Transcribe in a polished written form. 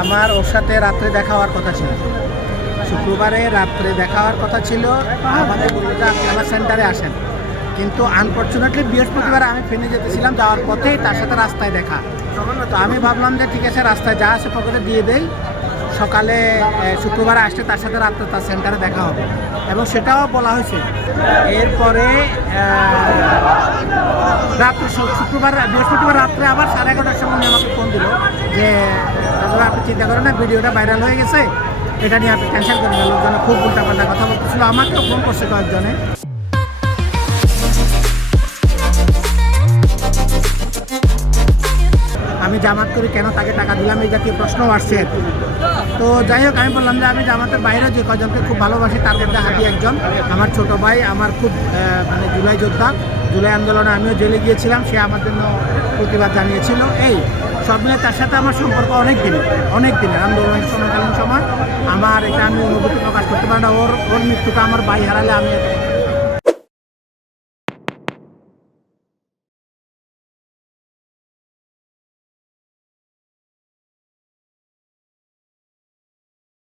আমার ওর সাথে রাত্রে দেখা হওয়ার কথা ছিল, শুক্রবারে রাত্রে দেখা হওয়ার কথা ছিল। আমাদের বললো যে আপনি আমার সেন্টারে আসেন, কিন্তু আনফর্চুনেটলি বৃহস্পতিবার আমি ফেনে যেতেছিলাম, যাওয়ার পথেই তার সাথে রাস্তায় দেখা। তো আমি ভাবলাম যে ঠিক আছে, রাস্তায় যা আছে পকেটে দিয়ে দেই, সকালে শুক্রবারে আসলে তার সাথে রাত্রে তার সেন্টারে দেখা হবে, এবং সেটাও বলা হয়েছে। এরপরে রাত্রে বৃহস্পতিবার রাত্রে আবার 11:30টার সময় উনি আমাকে ফোন দিল যে দাদা আপনি চিন্তা করেন না, ভিডিওটা ভাইরাল হয়ে গেছে, এটা নিয়ে আপনি টেনশন করেন না। লোকজনে খুব উল্টাপাল্টা কথা বলতেছিল, আমাকেও ফোন করছে কয়েকজনে। আমি জামাত করি, কেন তাকে টাকা দিলাম, এই জাতীয় প্রশ্নও আসছে। তো যাই হোক, আমি বললাম যে আমি জামাতের বাইরেও যে কজনকে খুব ভালোবাসি, তার মধ্যে হাদি একজন, আমার ছোট ভাই, আমার খুব মানে জুলাই যোদ্ধা। জুলাই আন্দোলনে আমিও জেলে গিয়েছিলাম, সে আমার জন্য প্রতিবাদ জানিয়েছিল। এই সব মিলে তার সাথে আমার সম্পর্ক অনেক দিনের আন্দোলনের সময়কালীন সময়। আমার এটা আমি অনুভূতি প্রকাশ করতে পারি না। ওর মৃত্যুটা আমার ভাই হারালে আমি